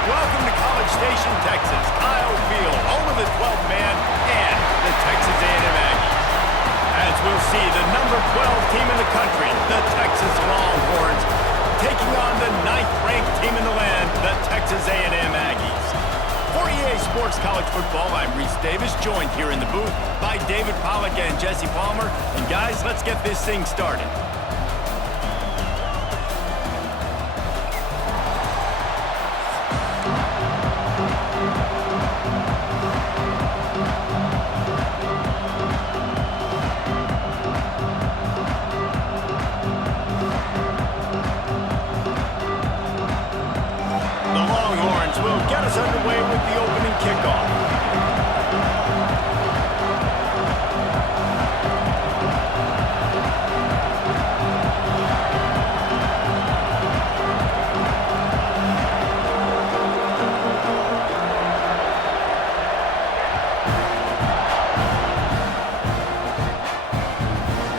Welcome to College Station, Texas, Kyle Field, home of the 12th man and the Texas A&M Aggies. As we'll see, the number 12 team in the country, the Texas Longhorns, taking on the 9th-ranked team in the land, the Texas A&M Aggies. For EA Sports College Football, I'm Reese Davis, joined here in the booth by David Pollack and Jesse Palmer. And guys, let's get this thing started. Get us underway with the opening kickoff.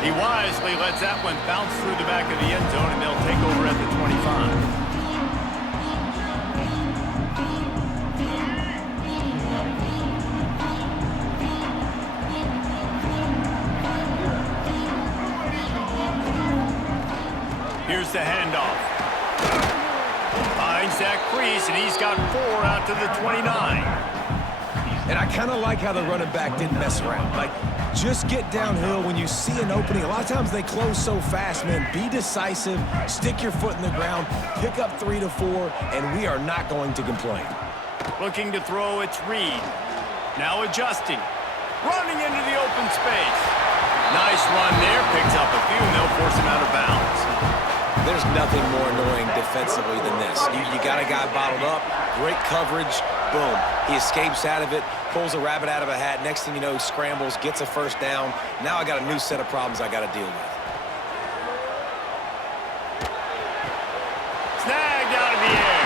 He wisely lets that one bounce through the back of the end zone, and they'll take over at the 25. Here's the handoff. Finds that crease, and he's got 4 out to the 29. And I kind of like how the running back didn't mess around. Like, just get downhill when you see an opening. A lot of times they close so fast, man. Be decisive, stick your foot in the ground, pick up 3 to 4, and we are not going to complain. Looking to throw, it's Reed. Now adjusting. Running into the open space. Nice run there, picks up a few, and they'll force him out of bounds. There's nothing more annoying defensively than this. You got a guy bottled up, great coverage, boom. He escapes out of it, pulls a rabbit out of a hat. Next thing you know, he scrambles, gets a first down. Now I got a new set of problems I got to deal with. Snagged out of the air.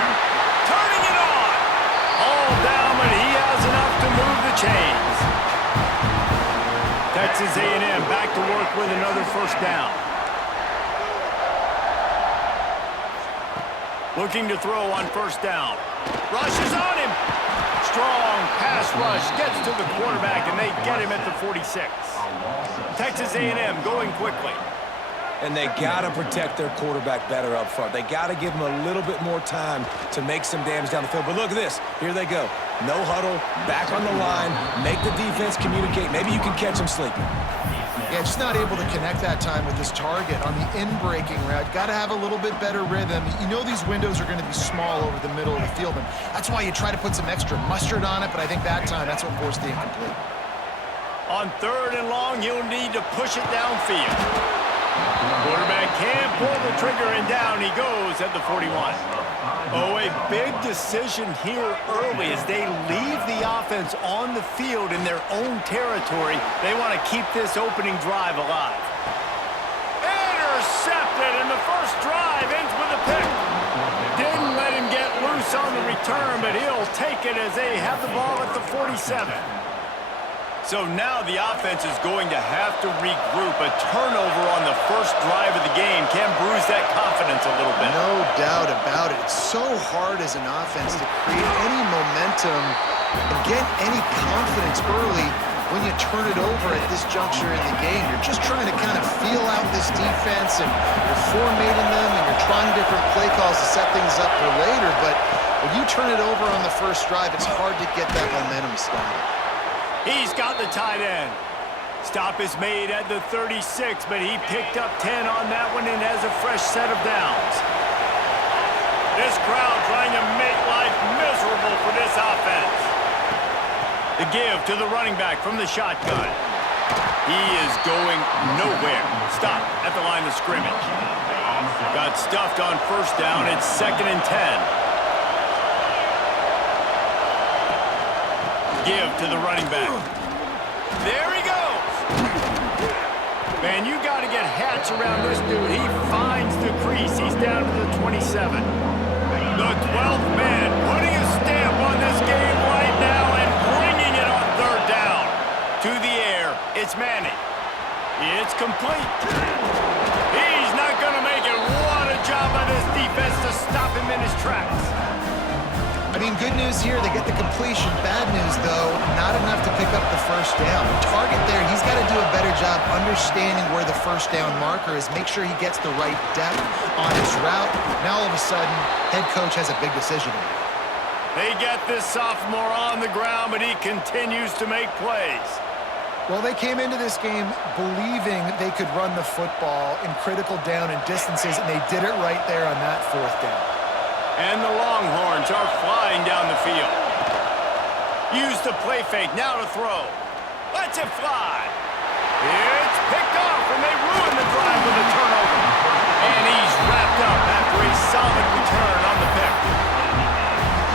Turning it on. All down, but he has enough to move the chains. Texas A&M back to work with another first down. Looking to throw on first down. Rushes on him. Strong pass rush gets to the quarterback, and they get him at the 46. Texas A&M going quickly. And they got to protect their quarterback better up front. They got to give him a little bit more time to make some damage down the field. But look at this. Here they go. No huddle, back on the line, make the defense communicate. Maybe you can catch them sleeping. Yeah, just not able to connect that time with his target on the in-breaking route. Got to have a little bit better rhythm. You know these windows are going to be small over the middle of the field, and that's why you try to put some extra mustard on it, but I think that time that's what forced the incomplete. On 3rd and long, he'll need to push it downfield. Quarterback can't pull the trigger, and down he goes at the 41. Oh, a big decision here early as they leave the offense on the field in their own territory. They want to keep this opening drive alive. Intercepted, and the first drive ends with a pick. Didn't let him get loose on the return, but he'll take it as they have the ball at the 47. So now the offense is going to have to regroup. A turnover on the first drive of the game can bruise that confidence a little bit. No doubt about it. It's so hard as an offense to create any momentum and get any confidence early when you turn it over at this juncture in the game. You're just trying to kind of feel out this defense, and you're formatting them, and you're trying different play calls to set things up for later. But when you turn it over on the first drive, it's hard to get that momentum started. He's got the tight end. Stop is made at the 36, but he picked up 10 on that one and has a fresh set of downs. This crowd trying to make life miserable for this offense. The give to the running back from the shotgun. He is going nowhere. Stop at the line of scrimmage. Got stuffed on first down. It's 2nd and 10. Give to the running back. There he goes. Man, you got to get Hatch around this dude. He finds the crease. He's down to the 27. The 12th man putting a stamp on this game right now and bringing it on 3rd down. To the air, it's Manning. It's complete. He's not going to make it. What a job by this defense to stop him in his tracks. I mean, good news here, they get the completion. Bad news, though, not enough to pick up the first down. The target there, he's got to do a better job understanding where the first down marker is, make sure he gets the right depth on his route. Now, all of a sudden, head coach has a big decision. They get this sophomore on the ground, but he continues to make plays. Well, they came into this game believing they could run the football in critical down and distances, and they did it right there on that 4th down. And the Longhorns are flying down the field. Use the play fake, now to throw. Let's it fly. It's picked off, and they ruin the drive with a turnover. And he's wrapped up after a solid return on the pick.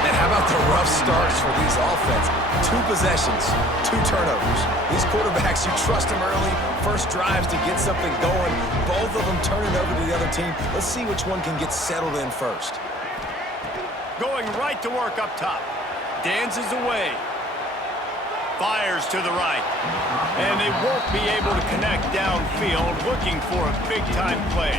And how about the rough starts for these offense? 2 possessions, 2 turnovers. These quarterbacks, you trust them early, first drives to get something going. Both of them turn it over to the other team. Let's see which one can get settled in first. Going right to work up top. Dances away. Fires to the right. And they won't be able to connect downfield, looking for a big-time play.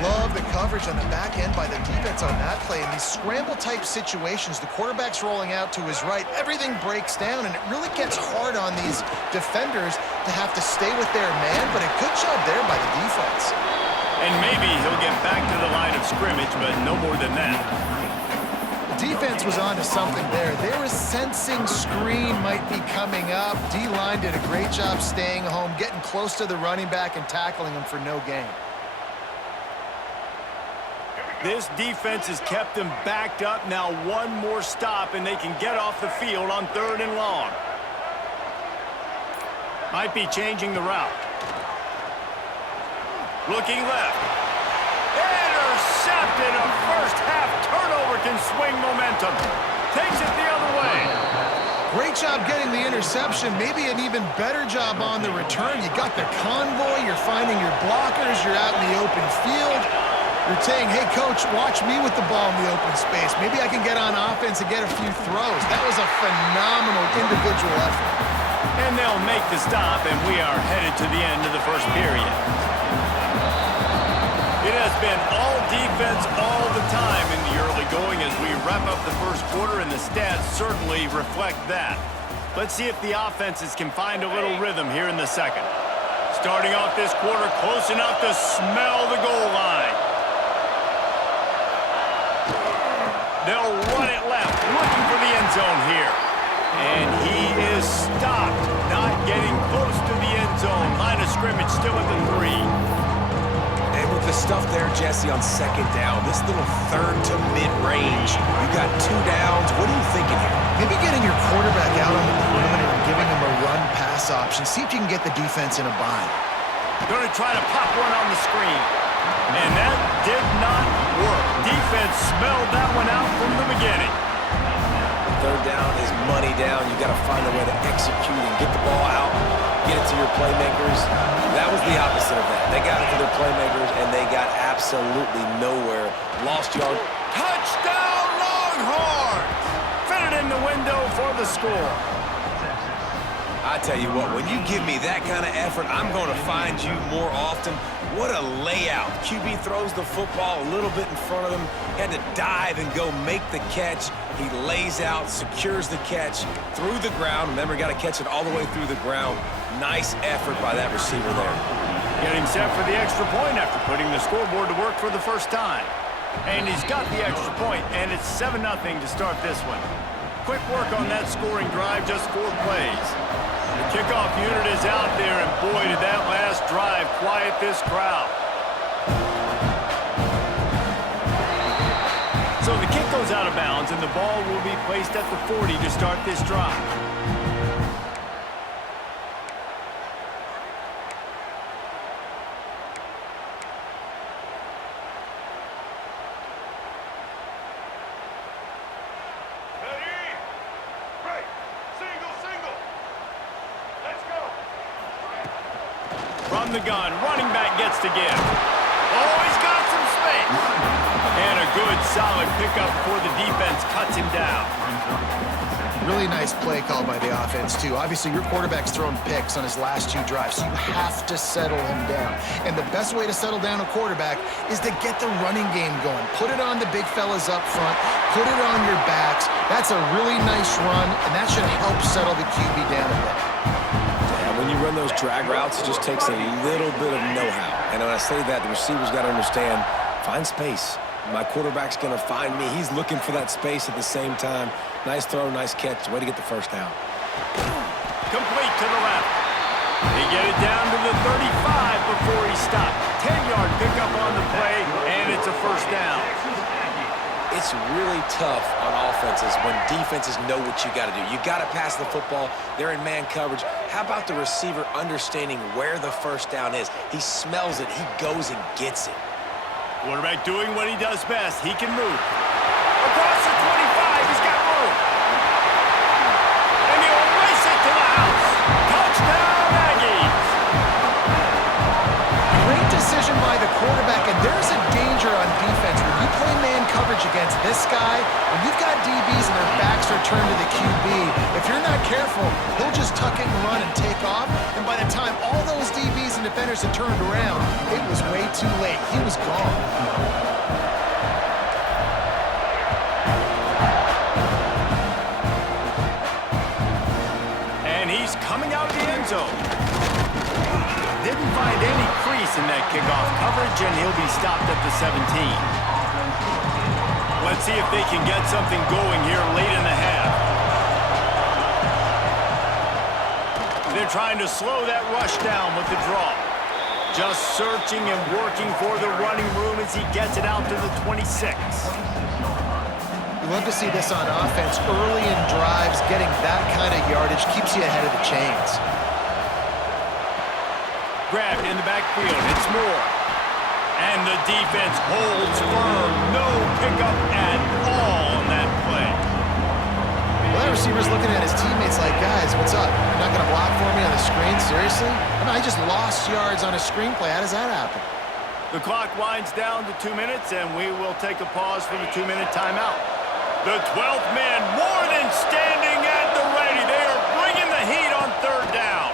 Love the coverage on the back end by the defense on that play. In these scramble-type situations, the quarterback's rolling out to his right. Everything breaks down, and it really gets hard on these defenders to have to stay with their man, but a good job there by the defense. And maybe he'll get back to the line of scrimmage, but no more than that. Defense was on to something there. They were sensing screen might be coming up. D-line did a great job staying home, getting close to the running back and tackling him for no gain. This defense has kept them backed up. Now one more stop, and they can get off the field on 3rd and long. Might be changing the route. Looking left. Intercepted. A first-half turnover can swing momentum. Takes it the other way. Great job getting the interception. Maybe an even better job on the return. You got the convoy. You're finding your blockers. You're out in the open field. You're saying, hey, coach, watch me with the ball in the open space. Maybe I can get on offense and get a few throws. That was a phenomenal individual effort. And they'll make the stop, and we are headed to the end of the first period. It has been all defense all the time in the early going as we wrap up the first quarter, and the stats certainly reflect that. Let's see if the offenses can find a little rhythm here in the second. Starting off this quarter close enough to smell the goal line. They'll run it left, looking for the end zone here. And he is stopped, not getting close to the end zone. Line of scrimmage still at the 3. And with the stuff there, Jesse, on 2nd down, this little 3rd to mid-range, you got 2 downs. What are you thinking here? Maybe getting your quarterback out on the perimeter and giving him a run-pass option. See if you can get the defense in a bind. Going to try to pop one on the screen. And that did not work. Defense smelled that one out from the beginning. 3rd down is money down. You got to find a way to execute and get the ball out, get it to your playmakers. That was the opposite of that. They got it to their playmakers, and they got absolutely nowhere. Lost yard. Touchdown, Longhorns! Fit it in the window for the score. I tell you what, when you give me that kind of effort, I'm going to find you more often. What a layout. QB throws the football a little bit in front of him. Had to dive and go make the catch. He lays out, secures the catch through the ground. Remember, got to catch it all the way through the ground. Nice effort by that receiver there. Getting set for the extra point after putting the scoreboard to work for the first time. And he's got the extra point, and it's 7-0 to start this one. Quick work on that scoring drive, just 4 plays. The kickoff unit is out there, and boy, did that last drive quiet this crowd. So the kick goes out of bounds, and the ball will be placed at the 40 to start this drive. From the gun, running back gets to give. Oh, he's got some space. And a good, solid pickup before the defense cuts him down. Really nice play call by the offense, too. Obviously, your quarterback's thrown picks on his last 2 drives, so you have to settle him down. And the best way to settle down a quarterback is to get the running game going. Put it on the big fellas up front. Put it on your backs. That's a really nice run, and that should help settle the QB down a bit. Yeah, when you run those drag routes, it just takes a little bit of know-how. And when I say that, the receiver's got to understand, find space. My quarterback's going to find me. He's looking for that space at the same time. Nice throw, nice catch. Way to get the first down. Complete to the left. He get it down to the 35 before he stopped. 10-yard pickup on the play, and it's a first down. It's really tough on offenses when defenses know what you got to do. You got to pass the football. They're in man coverage. How about the receiver understanding where the first down is? He smells it. He goes and gets it. Quarterback doing what he does best. He can move. Across the 25, he's got room. And he'll race it to the house. Touchdown, Aggies. Great decision by the quarterback, and there's a danger on defense. When you play man coverage against this guy, when you've got DBs and their backs are turned to the QB, if you're not careful, he'll just tuck it and run and take off. And by the time all those DBs and defenders had turned around, it was way too late. He was gone. And he's coming out of the end zone. Didn't find any crease in that kickoff coverage, and he'll be stopped at the 17. Let's see if they can get something going here late in the half. They're trying to slow that rush down with the draw. Just searching and working for the running room as he gets it out to the 26. You love to see this on offense. Early in drives, getting that kind of yardage keeps you ahead of the chains. Grabbed in the backfield. It's Moore. And the defense holds firm. No pickup at all on that play. Well, that receiver's looking at his teammates like, guys, what's up? You're not going to block for me on the screen? Seriously? I mean, I just lost yards on a screenplay. How does that happen? The clock winds down to 2 minutes, and we will take a pause for the 2-minute timeout. The 12th man more than standing at the ready. They are bringing the heat on third down.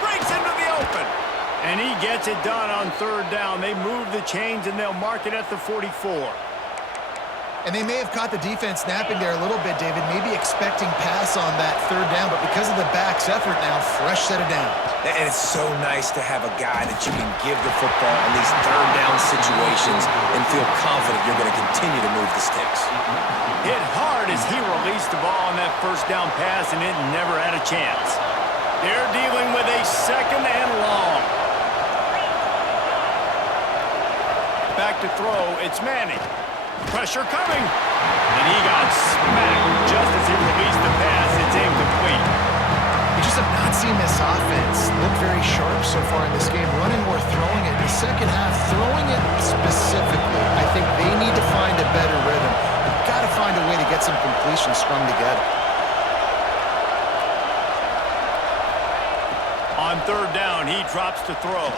Breaks into the open. And he gets it done on third down. They move the chains, and they'll mark it at the 44. And they may have caught the defense napping there a little bit, David, maybe expecting pass on that third down, but because of the back's effort now, fresh set of downs. And it's so nice to have a guy that you can give the football in these third down situations and feel confident you're going to continue to move the sticks. Hit hard as he released the ball on that first down pass, and it never had a chance. They're dealing with a second and long. Back to throw, it's Manning. Pressure coming. And he got smacked just as he released the pass. It's incomplete. We just have not seen this offense look very sharp so far in this game, running or throwing it. In the second half, throwing it specifically, I think they need to find a better rhythm. They've got to find a way to get some completions strung together. On third down, he drops to throw.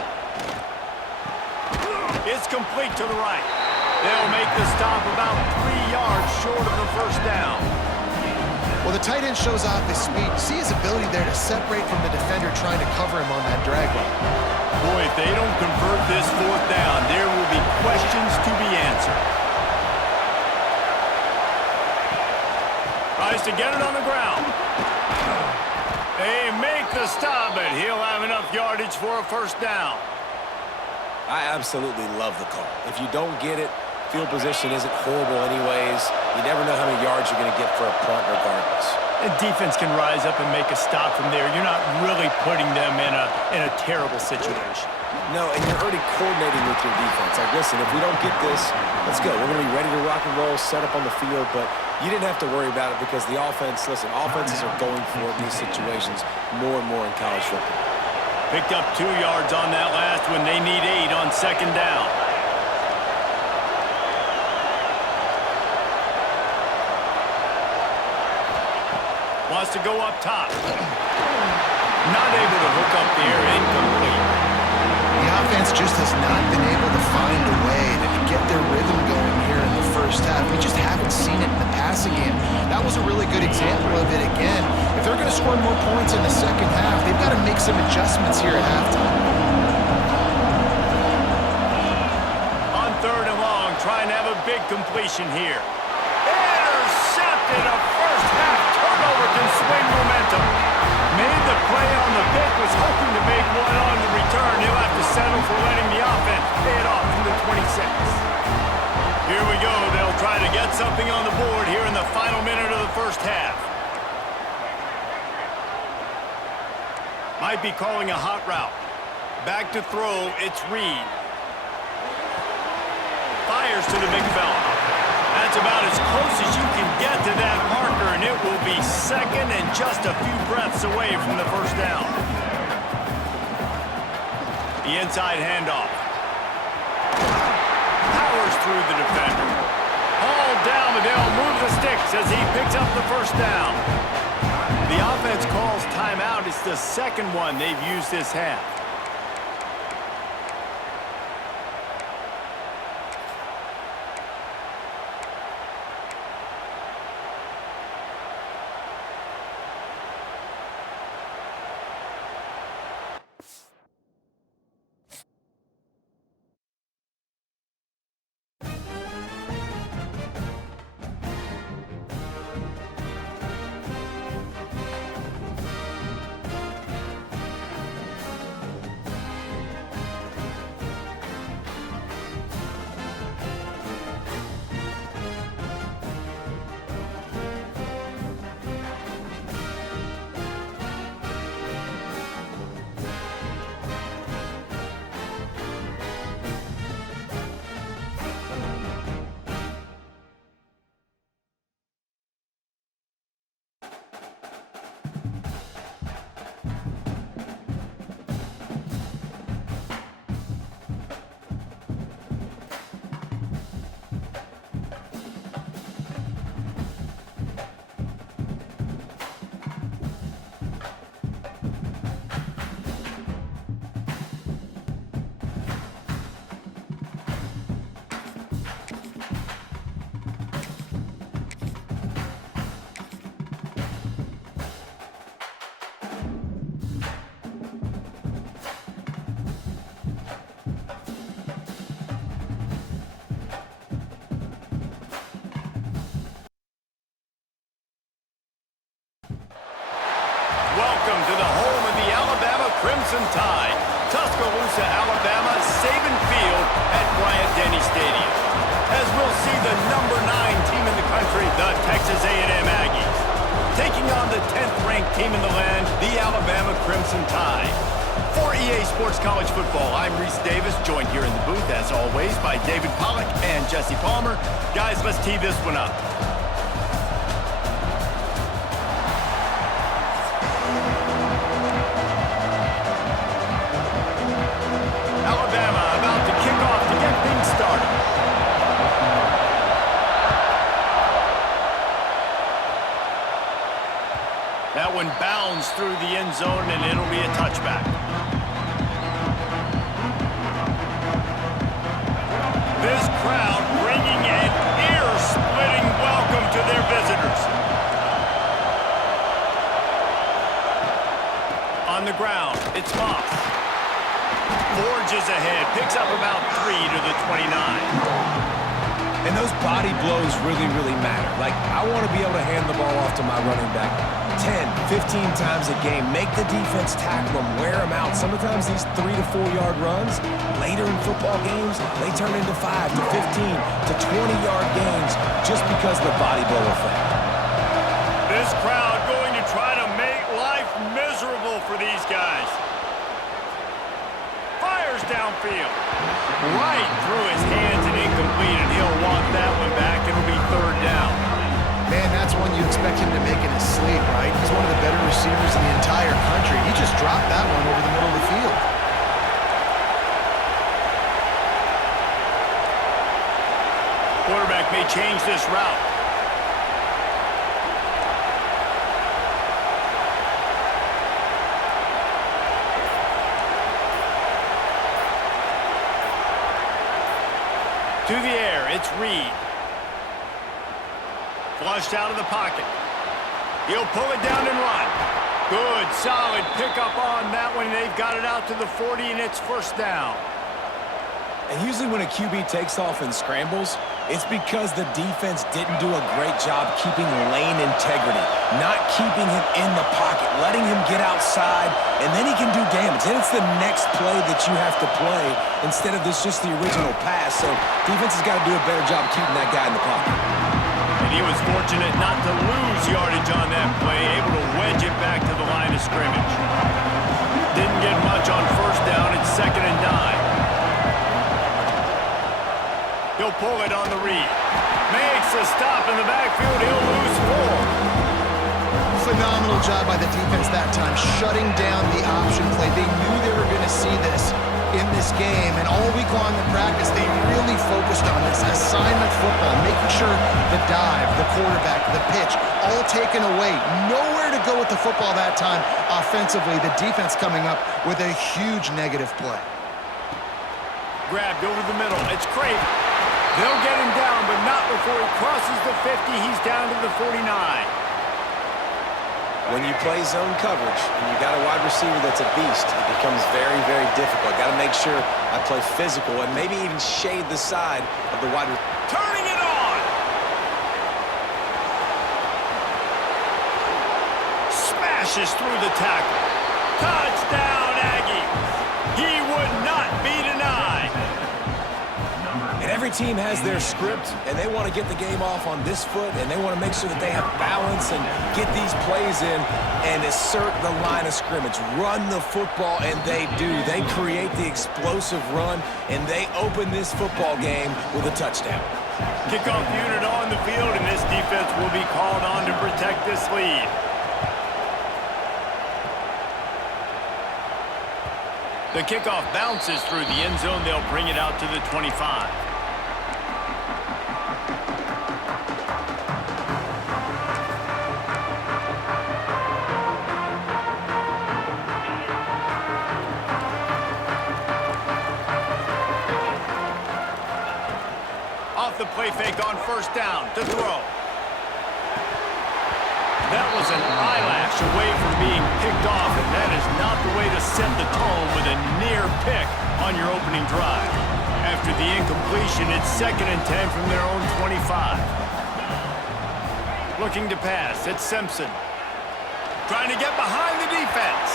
It's complete to the right. They'll make the stop about 3 yards short of the first down. Well, the tight end shows off his speed. See his ability there to separate from the defender trying to cover him on that drag route. Boy, if they don't convert this fourth down, there will be questions to be answered. Tries to get it on the ground. They make the stop, but he'll have enough yardage for a first down. I absolutely love the call. If you don't get it, field position isn't horrible anyways. You never know how many yards you're going to get for a punt regardless. The defense can rise up and make a stop from there. You're not really putting them in a terrible situation. No, and you're already coordinating with your defense. Like, listen, if we don't get this, let's go. We're going to be ready to rock and roll, set up on the field, but you didn't have to worry about it because the offense, listen, offenses are going for it in these situations more and more in college football. Picked up 2 yards on that last one. They need 8 on second down. Wants to go up top. Not able to hook up the air, incomplete. first half. We just haven't seen it in the passing game. That was a really good example of it again. If they're going to score more points in the second half, they've got to make some adjustments here at halftime. On 3rd and long, trying to have a big completion here. Intercepted. A first-half turnover can swing momentum. Made the play on the pick, was hoping to make one on the return. He'll have to settle for letting the offense pay it off from the 26. Here we go. They'll try to get something on the board here in the final minute of the first half. Might be calling a hot route. Back to throw, it's Reed. Fires to the big fella. That's about as close as you can get to that marker, and it will be second and just a few breaths away from the first down. The inside handoff. Powers through the defender. Hauled down, Liddell moves the sticks as he picks up the first down. The offense calls timeout. It's the second one they've used this half. Welcome to the home of the Alabama Crimson Tide. Tuscaloosa, Alabama, Saban Field at Bryant-Denny Stadium. As we'll see the number 9 team in the country, the Texas A&M Aggies, taking on the 10th-ranked team in the land, the Alabama Crimson Tide. For EA Sports College Football, I'm Reese Davis, joined here in the booth, as always, by David Pollack and Jesse Palmer. Guys, let's tee this one up. Alabama about to kick off to get things started. That one bounds through the end zone, and it'll be a touchback. This crowd bringing an ear-splitting welcome to their visitors. On the ground, it's Moss. Forges ahead, picks up about 3 to the 29. And those body blows really, really matter. Like, I want to be able to hand the ball off to my running back 10, 15 times a game. Make the defense tackle them, wear them out. Sometimes these 3 to 4 yard runs, later in football games, they turn into 5 to 15 to 20-yard gains just because of the body blow effect. This crowd going to try to make life miserable for these guys. Fires downfield. Right through his hands and incomplete, and he'll want that one back. It'll be 3rd down. Man, that's one you expect him to make in his sleep, right? He's one of the better receivers in the entire country. He just dropped that one over the middle of the field. Quarterback may change this route. To the air, it's Reed. Flushed out of the pocket. He'll pull it down and run. Good, solid pickup on that one. They've got it out to the 40, and it's first down. And usually when a QB takes off and scrambles, it's because the defense didn't do a great job keeping lane integrity, not keeping him in the pocket, letting him get outside, and then he can do damage. Then it's the next play that you have to play instead of just the original pass. So defense has got to do a better job keeping that guy in the pocket. And he was fortunate not to lose yardage on that play, able to wedge it back to the line of scrimmage. Didn't get much on first down. It's 2nd and 9. He'll pull it on the read. Makes a stop in the backfield. He'll lose 4. Phenomenal job by the defense that time, shutting down the option play. They knew they were going to see this in this game, and all week long in practice, they really focused on this assignment football, making sure the dive, the quarterback, the pitch, all taken away. Nowhere to go with the football that time offensively. The defense coming up with a huge negative play. Grabbed over the middle. It's Craven. They'll get him down, but not before he crosses the 50. He's down to the 49. When you play zone coverage and you got a wide receiver that's a beast, it becomes very, very difficult. Got to make sure I play physical and maybe even shade the side of the wide receiver. Turning it on. Smashes through the tackle. Touchdown, Aggies. He would not be denied. And every team has their script, and they want to get the game off on this foot, and they want to make sure that they have balance and get these plays in and assert the line of scrimmage. Run the football, and they do. They create the explosive run, and they open this football game with a touchdown. Kickoff unit on the field, and this defense will be called on to protect this lead. The kickoff bounces through the end zone. They'll bring it out to the 25. Off the play fake on first down to throw. That was an eyelash away from being picked off, and that is not the way to set the tone with a near pick on your opening drive. After the incompletion, it's 2nd and 10 from their own 25. Looking to pass, it's Simpson. Trying to get behind the defense.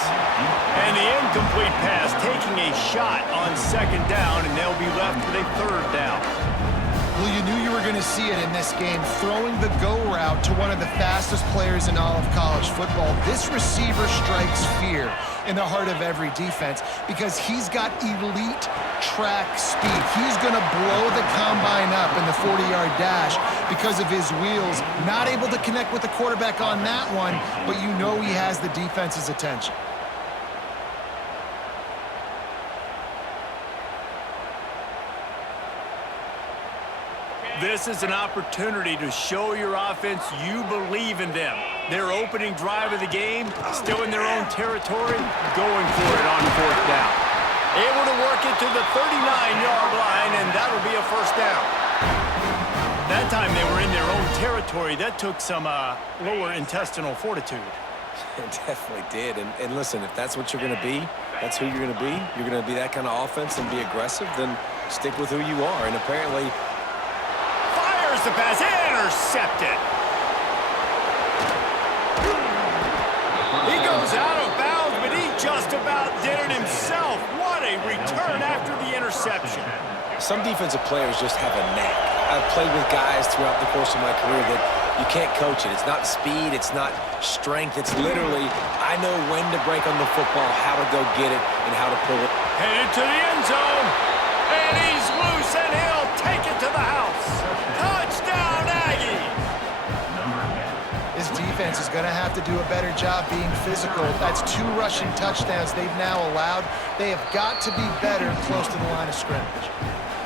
And the incomplete pass taking a shot on 2nd down, and they'll be left with a 3rd down. Well, you knew you were going to see it in this game, throwing the go route to one of the fastest players in all of college football. This receiver strikes fear in the heart of every defense because he's got elite track speed. He's going to blow the combine up in the 40-yard dash because of his wheels. Not able to connect with the quarterback on that one, but you know he has the defense's attention. This is an opportunity to show your offense you believe in them. Their opening drive of the game, still in their own territory, going for it on 4th down. Able to work it to the 39-yard line, and that'll be a 1st down. That time they were in their own territory. That took some lower intestinal fortitude. It definitely did. And listen, if that's what you're going to be, that's who you're going to be. You're going to be that kind of offense and be aggressive, then stick with who you are. And apparently, the pass, intercepted. He goes out of bounds, but he just about did it himself. What a return after the interception. Some defensive players just have a knack. I've played with guys throughout the course of my career that you can't coach it. It's not speed, it's not strength. It's literally, I know when to break on the football, how to go get it, and how to pull it. Headed to the end zone, and he's loose, and he'll take it to the house. Touchdown, Aggies! This defense is going to have to do a better job being physical. That's 2 rushing touchdowns they've now allowed. They have got to be better close to the line of scrimmage.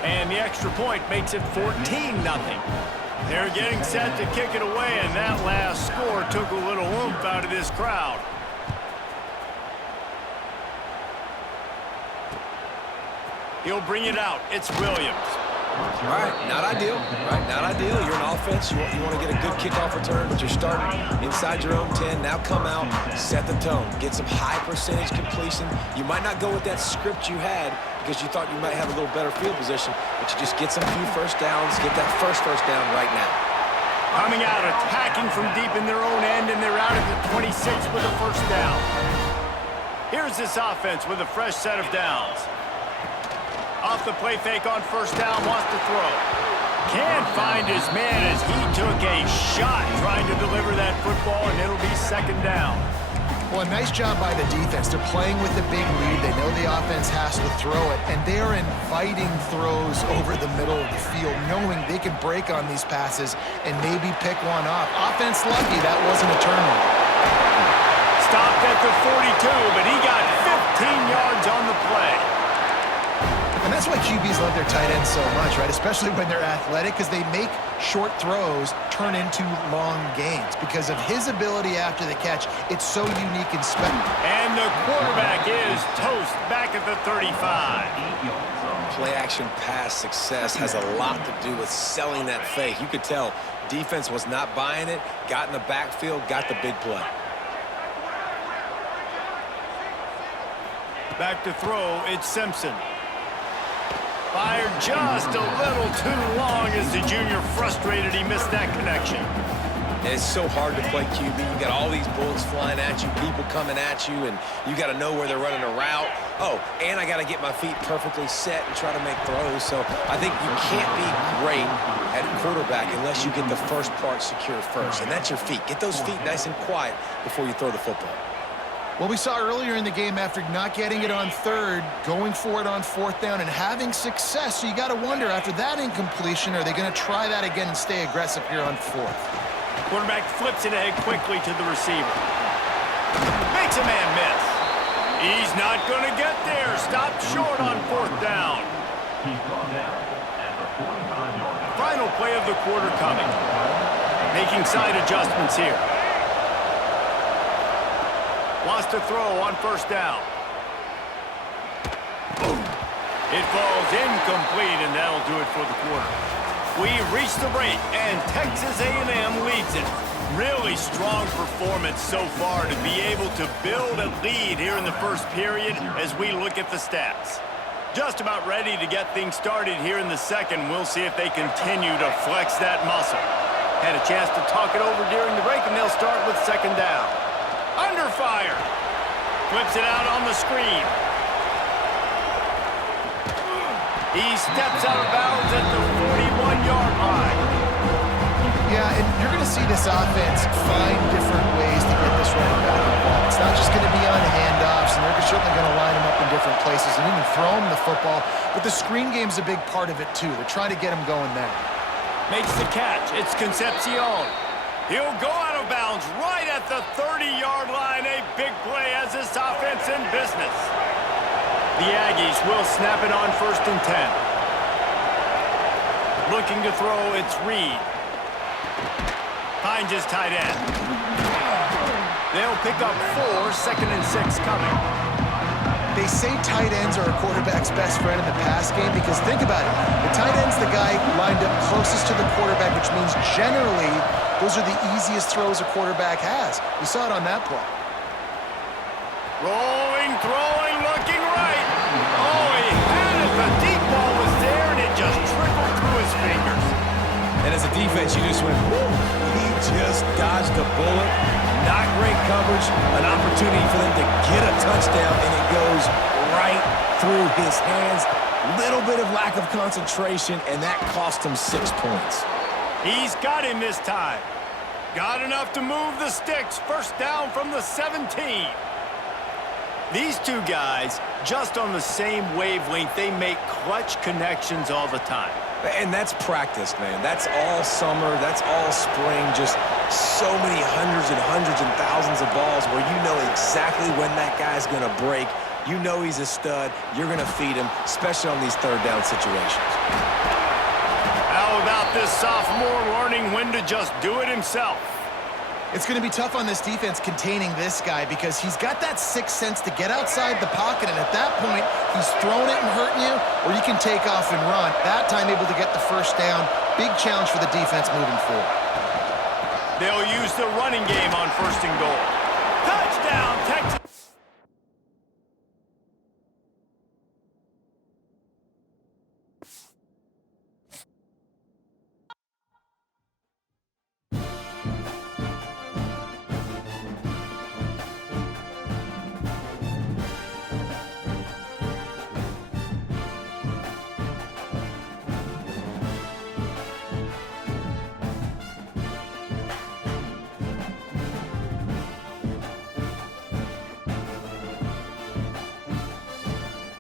And the extra point makes it 14-0. They're getting set to kick it away, and that last score took a little oomph out of this crowd. He'll bring it out. It's Williams. All right, not ideal. Right, not ideal. You're an offense. You want to get a good kickoff return, but you're starting inside your own 10. Now come out, set the tone. Get some high percentage completion. You might not go with that script you had because you thought you might have a little better field position, but you just get some few first downs, get that first down right now. Coming out, attacking from deep in their own end, and they're out at the 26 with a first down. Here's this offense with a fresh set of downs. Off the play fake on first down, wants to throw. Can't find his man as he took a shot trying to deliver that football, and it'll be second down. Well, a nice job by the defense. They're playing with a big lead. They know the offense has to throw it, and they are inviting throws over the middle of the field, knowing they can break on these passes and maybe pick one off. Offense lucky that wasn't a turnover. Stopped at the 42, but he got 15 yards on the play. And that's why QBs love their tight ends so much, right? Especially when they're athletic, because they make short throws turn into long gains. Because of his ability after the catch, it's so unique and special. And the quarterback is toast back at the 35. Play-action pass success has a lot to do with selling that fake. You could tell defense was not buying it, got in the backfield, got the big play. Back to throw, it's Simpson. Fired just a little too long as the junior frustrated he missed that connection. And it's so hard to play QB. You got all these bullets flying at you, people coming at you, and you got to know where they're running a route. Oh, and I got to get my feet perfectly set and try to make throws. So I think you can't be great at quarterback unless you get the first part secure first, and that's your feet. Get those feet nice and quiet before you throw the football. Well, we saw earlier in the game, after not getting it on third, going for it on fourth down and having success. So you got to wonder, after that incompletion, are they going to try that again and stay aggressive here on fourth? Quarterback flips it ahead quickly to the receiver. Makes a man miss. He's not going to get there. Stopped short on fourth down. Final play of the quarter coming. Making side adjustments here. Wants to throw on first down. It falls incomplete, and that'll do it for the quarter. We reach the break, and Texas A&M leads it. Really strong performance so far to be able to build a lead here in the first period as we look at the stats. Just about ready to get things started here in the second. We'll see if they continue to flex that muscle. Had a chance to talk it over during the break, and they'll start with second down. Under fire. Flips it out on the screen. He steps out of bounds at the 41-yard line. Yeah, and you're going to see this offense find different ways to get this running back involved. It's not just going to be on handoffs, and they're certainly going to line him up in different places and even throw him the football. But the screen game's a big part of it, too. They're trying to get him going there. Makes the catch. It's Concepcion. He'll go out of bounds right at the 30-yard line. A big play as this offense in business. The Aggies will snap it on 1st and 10. Looking to throw, it's Reed. Finds his tight end. They'll pick up 4, 2nd and 6 coming. They say tight ends are a quarterback's best friend in the pass game because think about it. The tight end's the guy lined up closest to the quarterback, which means generally those are the easiest throws a quarterback has. We saw it on that play. Rolling, throwing, looking right. Oh, he had it. The deep ball was there, and it just trickled through his fingers. And as a defense, you just went, whoa. He just dodged a bullet. Not great coverage. An opportunity for them to get a touchdown, and it goes right through his hands. Little bit of lack of concentration, and that cost him 6 points. He's got him this time. Got enough to move the sticks. First down from the 17. These two guys, just on the same wavelength, they make clutch connections all the time. And that's practice, man. That's all summer. That's all spring. Just so many hundreds and thousands of balls where you know exactly when that guy's going to break. You know he's a stud. You're going to feed him, especially on these third down situations. How about this sophomore learning when to just do it himself? It's going to be tough on this defense containing this guy because he's got that sixth sense to get outside the pocket, and at that point, he's throwing it and hurting you, or you can take off and run. That time able to get the first down. Big challenge for the defense moving forward. They'll use the running game on 1st and goal. Touchdown, Texas!